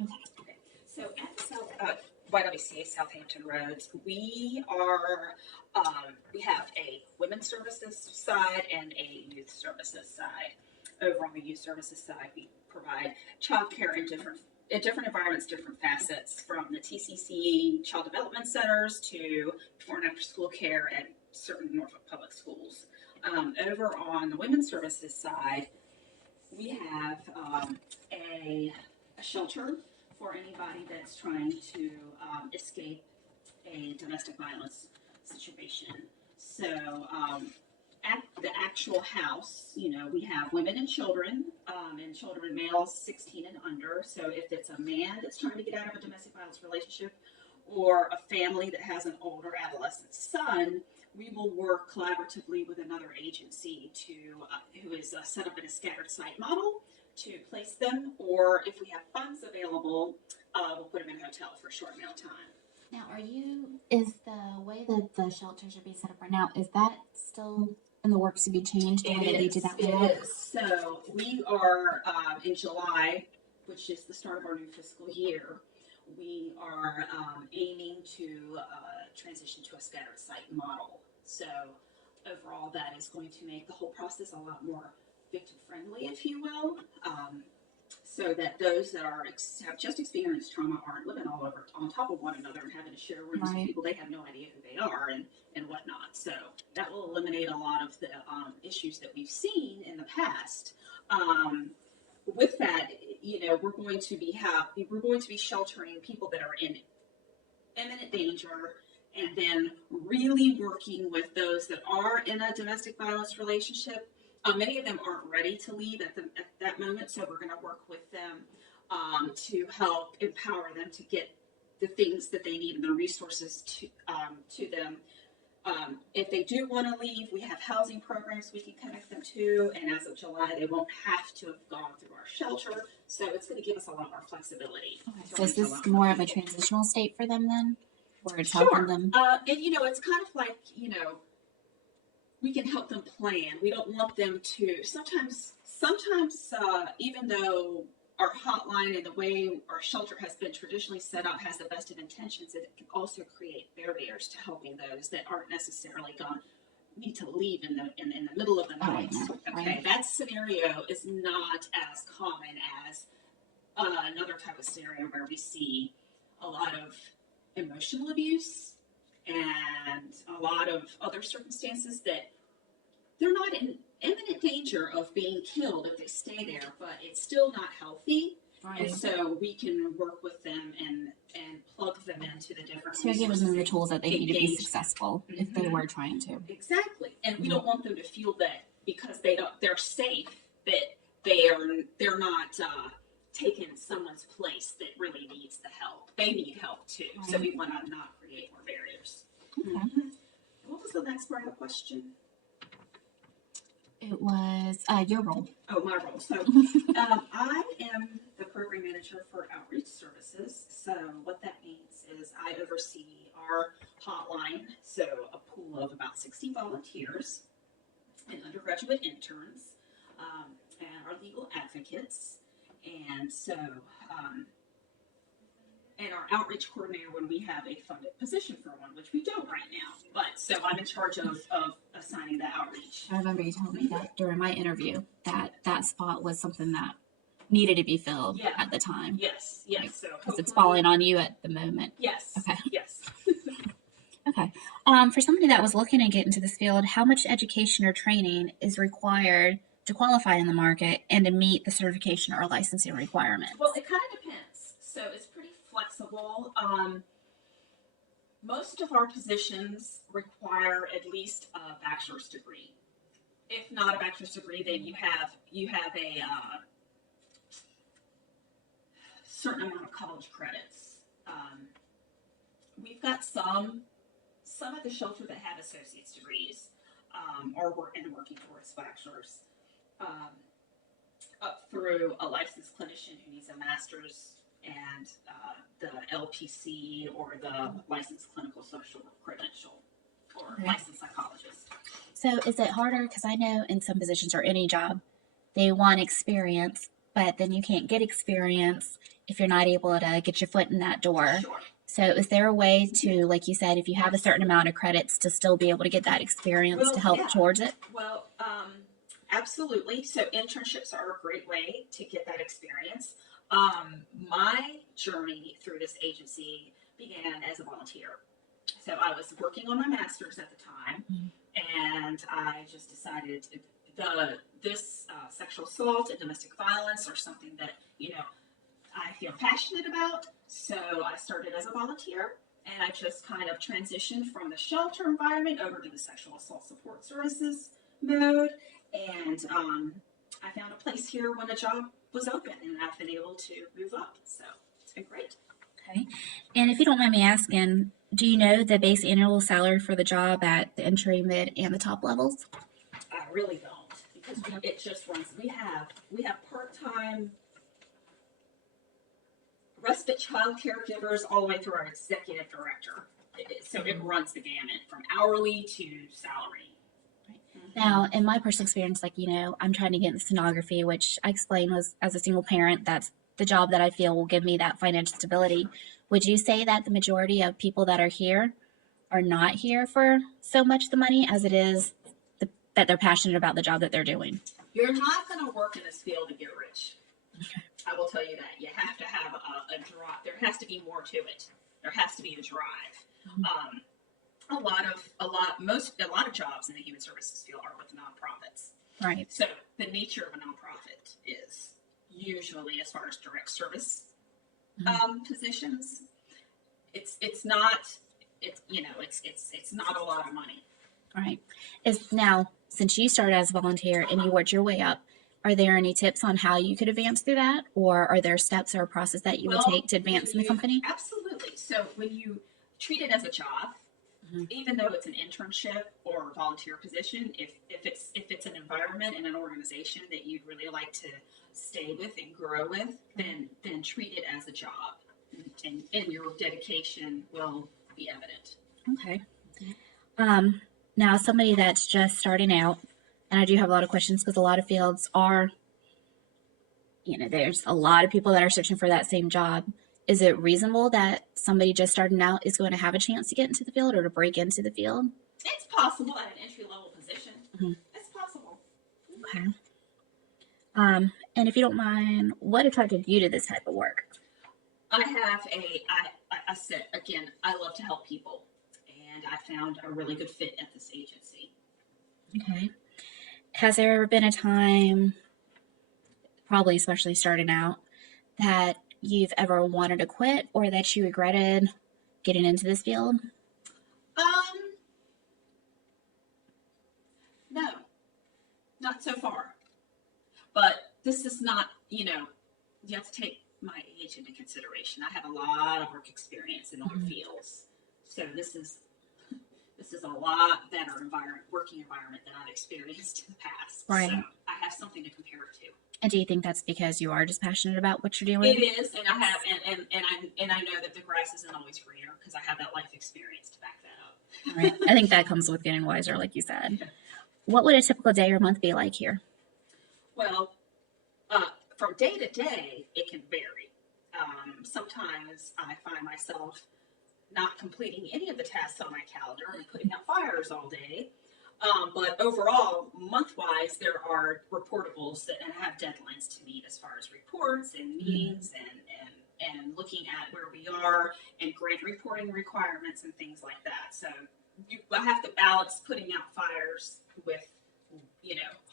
Okay. So at the YWCA Southampton Roads, we have a women's services side and a youth services side. Over on the youth services side, we provide childcare in different environments, different facets, from the TCC child development centers to before and after school care at certain Norfolk public schools. Over on the women's services side, we have a shelter for anybody that's trying to escape a domestic violence situation. So at the actual house, we have women and children males 16 and under. So if it's a man that's trying to get out of a domestic violence relationship or a family that has an older adolescent son, we will work collaboratively with another agency who is set up in a scattered site model to place them, or if we have funds available, we'll put them in a hotel for a short amount of time. Now, is the way that the shelters are being set up right now, is that still in the works to be changed? The way that they do that now? It is. So we are in July, which is the start of our new fiscal year. We are aiming to transition to a scattered site model. So overall, that is going to make the whole process a lot more victim friendly, if you will, so that those that have just experienced trauma aren't living all over on top of one another and having to share rooms with people they have no idea who they are and whatnot. So that will eliminate a lot of the issues that we've seen in the past. With that, we're going to be sheltering people that are in imminent danger, and then really working with those that are in a domestic violence relationship. Many of them aren't ready to leave at that moment, so we're going to work with them to help empower them to get the things that they need and the resources to them. If they do want to leave, we have housing programs we can connect them to, and as of July, they won't have to have gone through our shelter, so it's going to give us a lot more flexibility. Okay. So is this more of a transitional state for them then? Where it's helping them? And it's kind of like, we can help them plan. We don't want them to, sometimes, even though our hotline and the way our shelter has been traditionally set up has the best of intentions, it can also create barriers to helping those that aren't necessarily need to leave in the middle of the night. Okay, that scenario is not as common as another type of scenario where we see a lot of emotional abuse and a lot of other circumstances that they're not in imminent danger of being killed if they stay there, but it's still not healthy. Right. And so we can work with them and plug them into the different. So giving them the tools that they need to be successful if they were trying to. Exactly, and we don't want them to feel that because they're safe, that they're not taking someone's place that really needs the help. They need help too, right. So we want to not create more barriers. Okay. What was the next part of the question? It was your role. Oh, my role. So I am the program manager for outreach services. So what that means is I oversee our hotline, so a pool of about 60 volunteers and undergraduate interns and our legal advocates. And so, and our outreach coordinator when we have a funded position for one, which we don't right now. But so I'm in charge of assigning the outreach. I remember you telling me that during my interview that spot was something that needed to be filled at the time. Yes. So because it's falling on you at the moment. Yes. Okay. Yes. Okay. For somebody that was looking to get into this field, how much education or training is required to qualify in the market and to meet the certification or licensing requirements? Well, it kind of depends. So it's pretty flexible. Most of our positions require at least a bachelor's degree. If not a bachelor's degree, then you have a certain amount of college credits. We've got some at the shelter that have associate's degrees or working towards bachelor's. Up through a licensed clinician who needs a master's and the LPC or the licensed clinical social credential or licensed psychologist. So is it harder? Because I know in some positions or any job, they want experience, but then you can't get experience if you're not able to get your foot in that door. Sure. So is there a way to, like you said, if you have a certain amount of credits to still be able to get that experience to help towards it? Well, absolutely. So internships are a great way to get that experience. My journey through this agency began as a volunteer. So I was working on my master's at the time, and I just decided this sexual assault and domestic violence are something that I feel passionate about. So I started as a volunteer, and I just kind of transitioned from the shelter environment over to the sexual assault support services mode. And I found a place here when a job was open, and I've been able to move up. So it's been great. Okay. And if you don't mind me asking, do you know the base annual salary for the job at the entry, mid, and the top levels? I really don't, because it just runs. We have part-time respite child caregivers all the way through our executive director. So it runs the gamut from hourly to salary. Now, in my personal experience, I'm trying to get into stenography, which I explained was as a single parent, that's the job that I feel will give me that financial stability. Would you say that the majority of people that are here are not here for so much the money as it is that they're passionate about the job that they're doing? You're not going to work in this field to get rich. Okay. I will tell you that. You have to have a drive. There has to be more to it. There has to be a drive. Mm-hmm. A lot of jobs in the human services field are with nonprofits. Right. So the nature of a nonprofit is usually, as far as direct service positions, it's not a lot of money. Right. Now, since you started as a volunteer and you worked your way up, are there any tips on how you could advance through that, or are there steps or a process that you would take to advance in the company? Absolutely. So when you treat it as a job, even though it's an internship or a volunteer position, if it's an environment and an organization that you'd really like to stay with and grow with, then treat it as a job, and your dedication will be evident. Okay. Now, somebody that's just starting out, and I do have a lot of questions because a lot of fields are, there's a lot of people that are searching for that same job. Is it reasonable that somebody just starting out is going to have a chance to get into the field or to break into the field? It's possible at an entry-level position. Mm-hmm. It's possible. Okay. And if you don't mind, what attracted you to this type of work? I said, again, I love to help people, and I found a really good fit at this agency. Okay. Has there ever been a time, probably especially starting out, that you've ever wanted to quit or that you regretted getting into this field? No, not so far. But this is not, you have to take my age into consideration. I have a lot of work experience in other fields. So this is a lot better working environment than I've experienced in the past. Right. So I have something to compare it to. And do you think that's because you are just passionate about what you're doing? It is, and I have, and I know that the grass isn't always greener because I have that life experience to back that up. Right. I think that comes with getting wiser, like you said. Yeah. What would a typical day or month be like here? Well, from day to day, it can vary. Sometimes I find myself not completing any of the tasks on my calendar and putting out fires all day. But overall, month-wise, there are reportables that have deadlines to meet as far as reports and meetings and looking at where we are and grant reporting requirements and things like that. So I have to balance putting out fires with,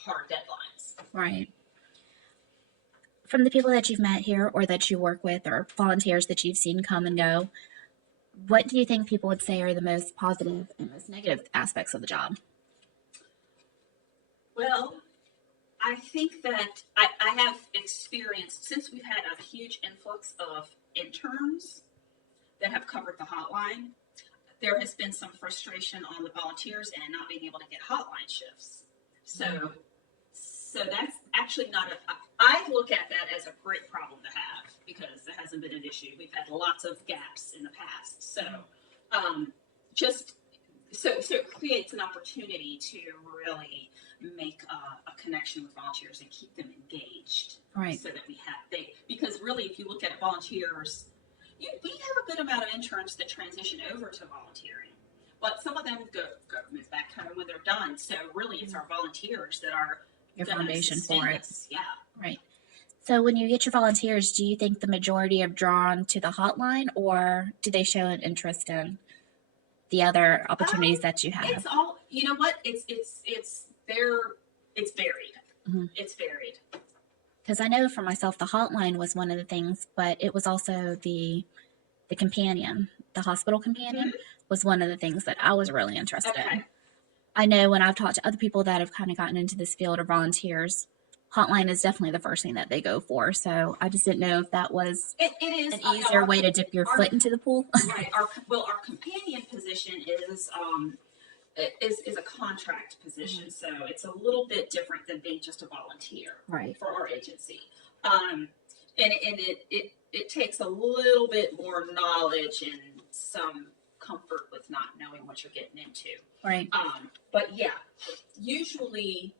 hard deadlines. Right. From the people that you've met here or that you work with or volunteers that you've seen come and go, what do you think people would say are the most positive and most negative aspects of the job? Well, I think that I have experienced, since we've had a huge influx of interns that have covered the hotline, there has been some frustration on the volunteers and not being able to get hotline shifts. So that's actually I look at that as a great problem to have because it hasn't been an issue. We've had lots of gaps in the past. So just so it creates an opportunity to really make a connection with volunteers and keep them engaged. Right. So that because really, if you look at volunteers, we have a good amount of interns that transition over to volunteering, but some of them move back home when they're done. So really, it's our volunteers that are Your foundation for it. Yeah. Right. So when you get your volunteers, do you think the majority are drawn to the hotline, or do they show an interest in the other opportunities that you have? It's all, you know what? It's varied. Mhm. It's varied. Because I know for myself, the hotline was one of the things, but it was also the companion, the hospital companion was one of the things that I was really interested in. I know when I've talked to other people that have kind of gotten into this field or volunteers, hotline is definitely the first thing that they go for. So I just didn't know if that was it is an easier way to dip your foot into the pool. Right. Our companion position is a contract position, so it's a little bit different than being just a volunteer. Right. For our agency, and it takes a little bit more knowledge and some comfort with not knowing what you're getting into. Right. But yeah, usually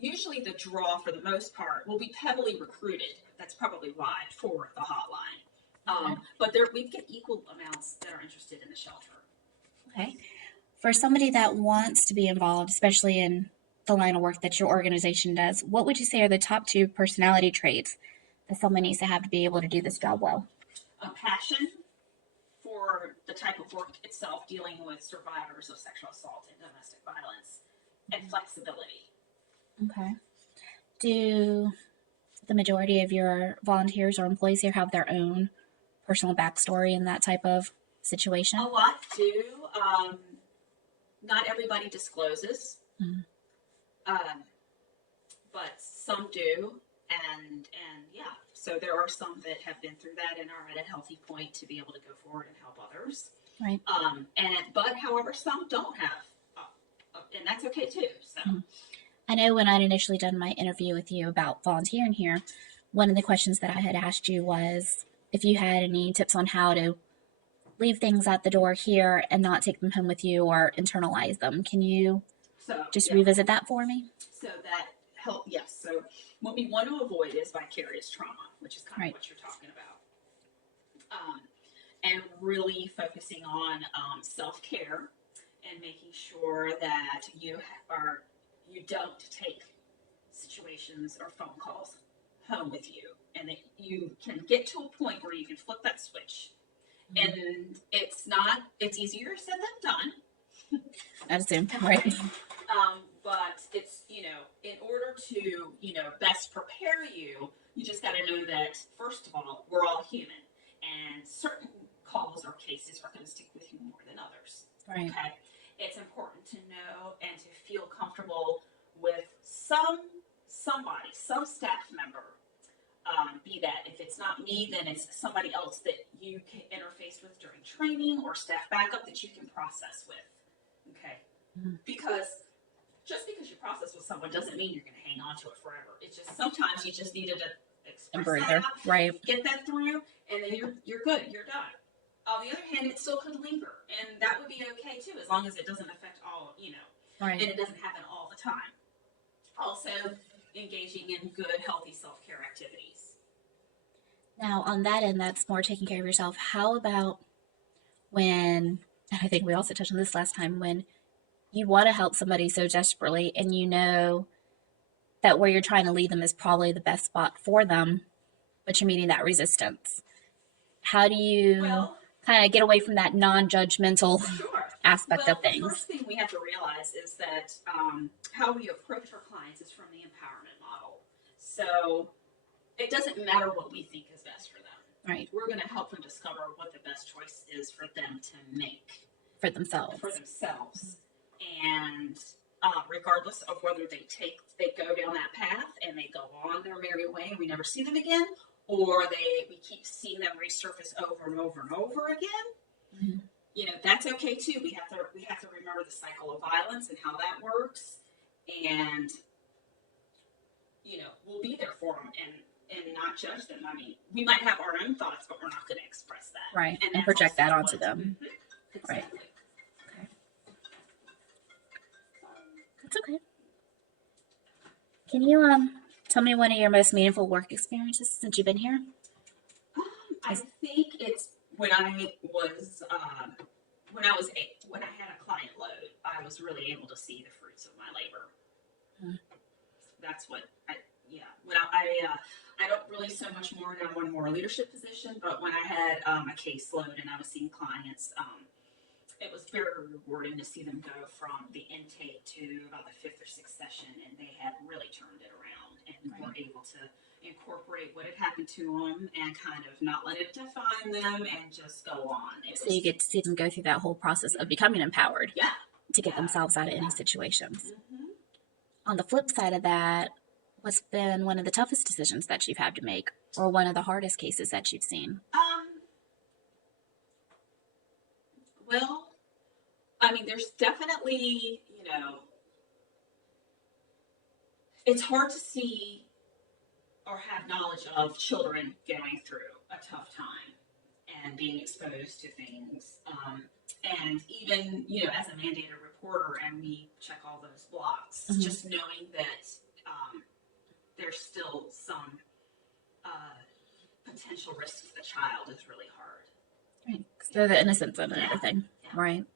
the draw for the most part will be heavily recruited. That's probably why for the hotline. But we get equal amounts that are interested in the shelter. Okay. For somebody that wants to be involved, especially in the line of work that your organization does, what would you say are the top 2 personality traits that someone needs to have to be able to do this job well? A passion for the type of work itself, dealing with survivors of sexual assault and domestic violence, and flexibility. Okay. Do the majority of your volunteers or employees here have their own personal backstory in that type of situation? A lot do. Not everybody discloses, but some do, and yeah. So there are some that have been through that and are at a healthy point to be able to go forward and help others. Right. But however, some don't have, and that's okay too. So. I know when I'd initially done my interview with you about volunteering here, one of the questions that I had asked you was if you had any tips on how to leave things at the door here and not take them home with you or internalize them. Can you revisit that for me? So that help, yes. So what we want to avoid is vicarious trauma, which is kind of what you're talking about. And really focusing on self-care and making sure that you don't take situations or phone calls home with you, and that you can get to a point where you can flip that switch. And it's easier said than done. I assume, right? But it's, in order to, best prepare you, you just got to know that, first of all, we're all human, and certain calls or cases are going to stick with you more than others. Right. Okay. It's important to know and to feel comfortable with some staff member. Be that if it's not me, then it's somebody else that you can interface with during training or staff backup that you can process with. Okay. Because just because you process with someone doesn't mean you're going to hang on to it forever. It's just sometimes you just needed to express that, right? Get that through, and then you're good. You're done. On the other hand, it still could linger, and that would be okay too, as long as it doesn't affect all, right. And it doesn't happen all the time. Also, engaging in good, healthy self-care activities. Now, on that end, that's more taking care of yourself. How about when, and I think we also touched on this last time, when you want to help somebody so desperately and you know that where you're trying to lead them is probably the best spot for them, but you're meeting that resistance. How do you kind of get away from that non-judgmental aspect of things? The first thing we have to realize is that how we approach our clients is from the empowerment model. So it doesn't matter what we think is best for them. Right. We're going to help them discover what the best choice is for them to make. For themselves. And regardless of whether they go down that path and they go on their merry way and we never see them again, or we keep seeing them resurface over and over and over again, that's okay too. We have to remember the cycle of violence and how that works, and we'll be there for them and not judge them. I mean, we might have our own thoughts, but we're not going to express that, right? And project that onto them, exactly. Right. Okay. It's okay. Can you tell me one of your most meaningful work experiences since you've been here? I think it's when I was when I had a client load, I was really able to see the fruits of my labor. Mhm. That's what I don't really so much more now. One more leadership position, but when I had a caseload and I was seeing clients, it was very rewarding to see them go from the intake to about the fifth or sixth session, and they had really turned it around and were able to incorporate what had happened to them and kind of not let it define them and just go on. So you get to see them go through that whole process of becoming empowered Yeah. to get themselves out of any situations. Mm-hmm. On the flip side of that, what's been one of the toughest decisions that you've had to make, or one of the hardest cases that you've seen? Well, I mean, there's definitely, it's hard to see or have knowledge of children going through a tough time and being exposed to things. And even, as a mandated reporter, and we check all those blocks, Mhm. just knowing that there's still some potential risk to the child is really hard. Right. 'Cause they're the innocents and everything. Yeah. Right.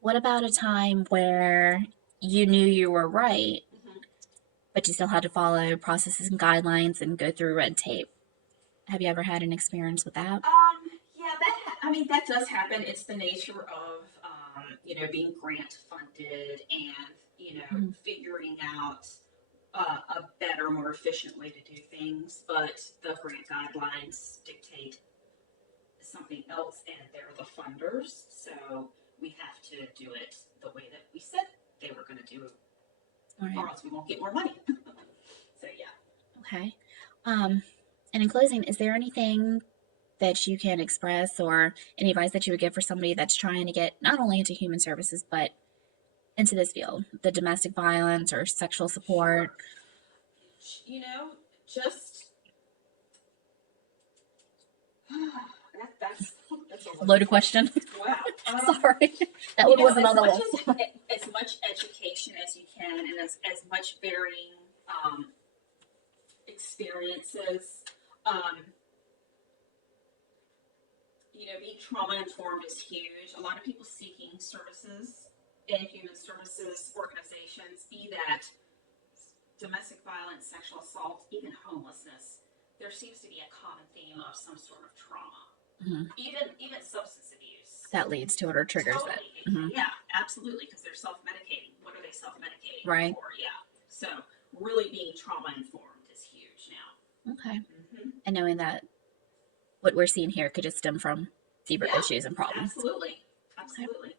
What about a time where you knew you were right, Mm-hmm. but you still had to follow processes and guidelines and go through red tape? Have you ever had an experience with that? Yeah, that does happen. It's the nature of, being grant funded and, Mhm. figuring out a better, more efficient way to do things. But the grant guidelines dictate something else, and they're the funders. So we have to do it the way that we said they were going to do it, All or right. else we won't get more money. So, yeah. Okay. And in closing, is there anything that you can express or any advice that you would give for somebody that's trying to get not only into human services, but into this field, the domestic violence or sexual support? Just that's a Loaded question. wow. Sorry, that one wasn't on the as list. as much education as you can, and as much varying experiences. Being trauma informed is huge. A lot of people seeking services in human services organizations, be that domestic violence, sexual assault, even homelessness, there seems to be a common theme of some sort of trauma. Mhm. Even substance abuse. That leads to it or triggers Totally. it. Mhm. Yeah, absolutely, because they're self-medicating. What are they self-medicating Right. for? Yeah. So really being trauma informed is huge now. Okay. Mm-hmm. And knowing that what we're seeing here could just stem from deeper issues and problems. Absolutely. Absolutely.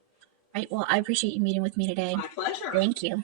Right. Well, I appreciate you meeting with me today. My pleasure. Thank you.